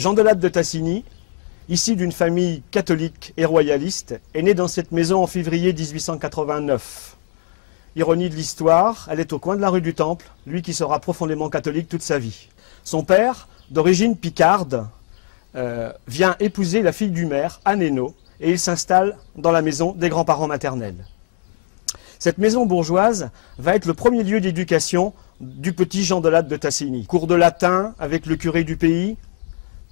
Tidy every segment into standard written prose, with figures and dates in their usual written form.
Jean de Lattre de Tassigny, issu d'une famille catholique et royaliste, est né dans cette maison en février 1889. Ironie de l'histoire, elle est au coin de la rue du Temple, lui qui sera profondément catholique toute sa vie. Son père, d'origine picarde, vient épouser la fille du maire, Anne Hainaut, et il s'installe dans la maison des grands-parents maternels. Cette maison bourgeoise va être le premier lieu d'éducation du petit Jean de Lattre de Tassigny. Cours de latin avec le curé du pays,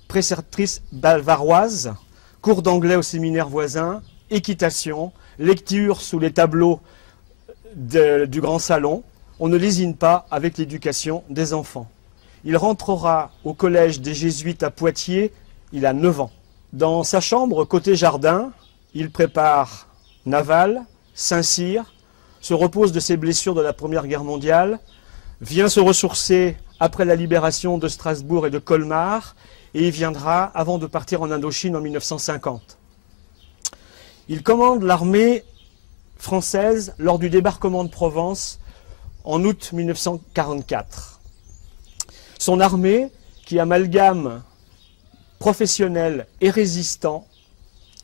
préceptrice bavaroise, cours d'anglais au séminaire voisin, équitation, lecture sous les tableaux du grand salon. On ne lésine pas avec l'éducation des enfants. Il rentrera au collège des Jésuites à Poitiers, il a 9 ans. Dans sa chambre, côté jardin, il prépare Naval, Saint-Cyr, se repose de ses blessures de la Première Guerre mondiale, vient se ressourcer après la libération de Strasbourg et de Colmar, et il viendra avant de partir en Indochine en 1950. Il commande l'armée française lors du débarquement de Provence en août 1944. Son armée, qui amalgame professionnels et résistants,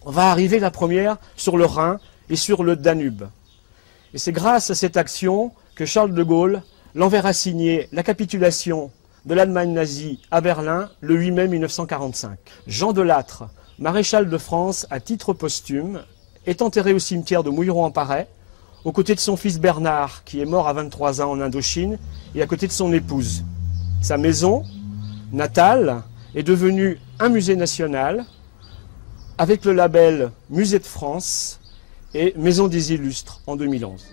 va arriver la première sur le Rhin et sur le Danube. Et c'est grâce à cette action que Charles de Gaulle l'enverra signer la capitulation de l'Allemagne nazie à Berlin le 8 mai 1945. Jean de Lattre, maréchal de France à titre posthume, est enterré au cimetière de Mouilleron-en-Parais, aux côtés de son fils Bernard, qui est mort à 23 ans en Indochine, et à côté de son épouse. Sa maison natale est devenue un musée national, avec le label Musée de France et Maison des Illustres en 2011.